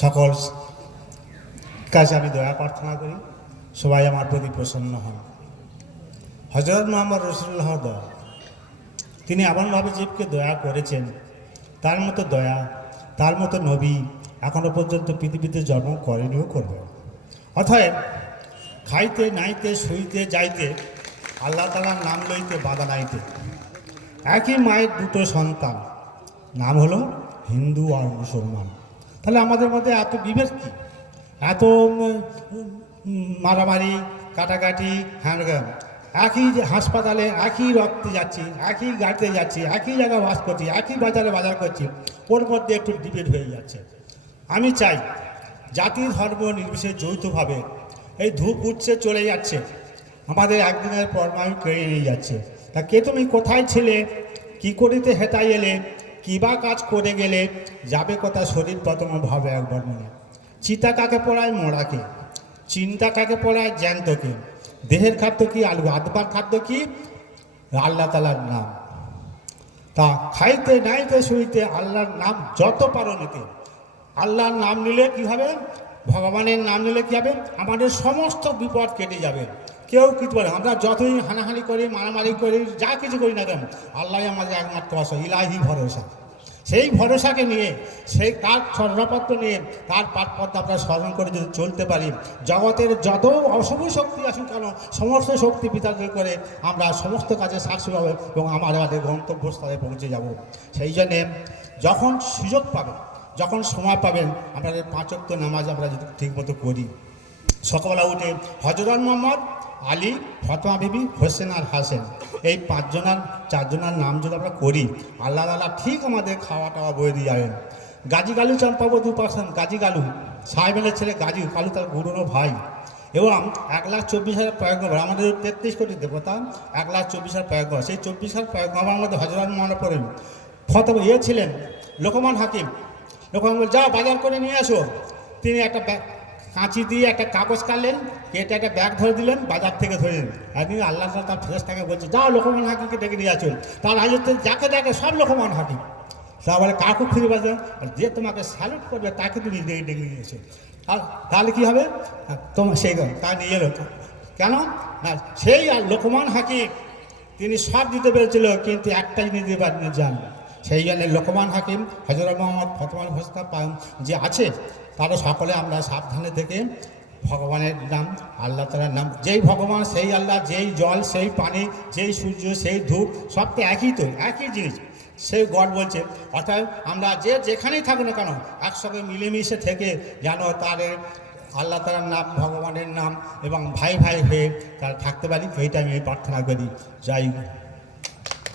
সকল কাছে আমি দয়া প্রার্থনা করি, সবাই আমার প্রতি প্রসন্ন হন। হযরত মুহাম্মদ রাসূলুল্লাহ দয়া, তিনি এমনভাবে জীবকে দয়া করেছেন, তার মতো দয়া, তার মতো নবী এখনও পর্যন্ত পৃথিবীতে জন্ম করেনিও করবে। অতএব খাইতে নাইতে শুইতে যাইতে আল্লাহ তাআলার নাম লইতে বাধা নাইতে। একই মায়ের দুটো সন্তান, নাম হলো হিন্দু আর মুসলমান। তাহলে আমাদের মধ্যে এত বিভেদ কী, এত মারামারি কাটাকাটি হ্যান্ডগ্রাম? একই হাসপাতালে একই রক্তে যাচ্ছি, একই গাড়িতে যাচ্ছি, একই জায়গায় বাস করছি, একই বাজারে বাজার করছি, ওর মধ্যে একটু ডিবেট হয়ে যাচ্ছে। আমি চাই জাতি ধর্ম নির্বিশেষে যৌথভাবে এই ধূপ উঠছে চলে যাচ্ছে, আমাদের একদিনের পরমায়ু কেড়ে নিয়ে যাচ্ছে। তা কে তুমি কোথায় ছিলে, কি করিতে হেঁটাই এলে, কী বা কাজ করে গেলে, যাবে কথা শরীর প্রথম ভাবে একবার মনে। চিতা কাকে পড়ায় মরাকে, চিন্তা কাকে পড়ায় জ্যান্তকে, দেহের খাদ্য কি আলু, আত্মার খাদ্য কি আল্লাহ তাআলার নাম। তা খাইতে নাইতে শুইতে আল্লাহর নাম যত পারো নিতে। আল্লাহর নাম নিলে কী হবে, ভগবানের নাম নিলে কী হবে, আমাদের সমস্ত বিপদ কেটে যাবে। কেউ কিছু বলে, আমরা যতই হানাহানি করি, মারামারি করি, যা কিছু করি না কেন, আল্লাহ আমাদের একমাত্র আশা, ইলাহি ভরসা। সেই ভরসাকে নিয়ে, সেই তার স্বর্ণপত্র নিয়ে, তার পাঠপত্র আমরা স্মরণ করে যদি চলতে পারি, জগতের যত অশুভ শক্তি আসুক কেন, সমস্ত শক্তি বিতাড়িত করে আমরা সমস্ত কাজে সাক্ষী পাবো এবং আমাদের গন্তব্যস্থলে পৌঁছে যাব। সেই জন্যে যখন সুযোগ পাবেন, যখন সময় পাবেন, আপনাদের 5 ওয়াক্ত নামাজ আমরা যদি ঠিকমতো করি, সকালবেলা উঠে হযরত মুহাম্মদ, আলী, ফাতেমা বিবি, হোসেন আর হাসেন, এই 4জনার নাম যদি আমরা করি, আল্লাহ তাআলা ঠিক আমাদের খাওয়া টাওয়া বয়ে দিয়ে যাবেন। গাজী গালু চম্পাবতী উপাসন, গাজী গালু সাহেবের ছেলে গাজী কালু, তার গুরুনো ভাই, এবং 1,24,000 পয়গম্বর, আমাদের 33 কোটি দেবতা, 1,24,000 পয়গম্বর। সেই 24,000 পয়গম্বরের মধ্যে হযরত মুহাম্মদ পড়েন ফতেমা ছিলেন লোকমান হাকিম। লোকমান বলে, যাও বাজার করে নিয়ে আসো। তিনি একটা কাঁচি দিয়ে একটা কাগজ কাটলেন, কেটে একটা ব্যাগ ধরে দিলেন, বাজার থেকে ধরলেন। একদিন আল্লাহ তার ফেরেশতাকে বলছে, যাও লোকমান হাকিমকে ডেকে নিয়ে আসুন। তার রাজত্বে যাকে দেখে সব লোকমান হাকিম। তা বলে, কাউকে খুঁজে পাচ্ছে, যে তোমাকে স্যালুট করবে তাকে তুমি ডেকে নিয়ে এসো। আর তাহলে কী হবে, তোমার সেই তা নিয়ে এলো। কেন না, সেই লোকমান হাকিম তিনি সব দিতে পেরেছিল, কিন্তু একটা জিনিস দিতে পারেন যান। সেই জন্য লোকমান হাকিম, হযরত মুহাম্মদ, ফাতেমা যে আছে, তারা সকলে আমরা সাবধানে থেকে ভগবানের নাম, আল্লাহ তাআলার নাম, যেই ভগবান সেই আল্লাহ, যেই জল সেই পানি, যেই সূর্য সেই ধূপ, সব তো একই, তো একই জিনিস, সেই গড বলছে। অর্থাৎ আমরা যে যেখানেই থাকুক না কেন, একসঙ্গে মিলেমিশে থেকে যেন তার আল্লাহ তাআলার নাম, ভগবানের নাম এবং ভাই ভাই হয়ে তারা থাকতে পারি, এইটা আমি প্রার্থনা করি। যাই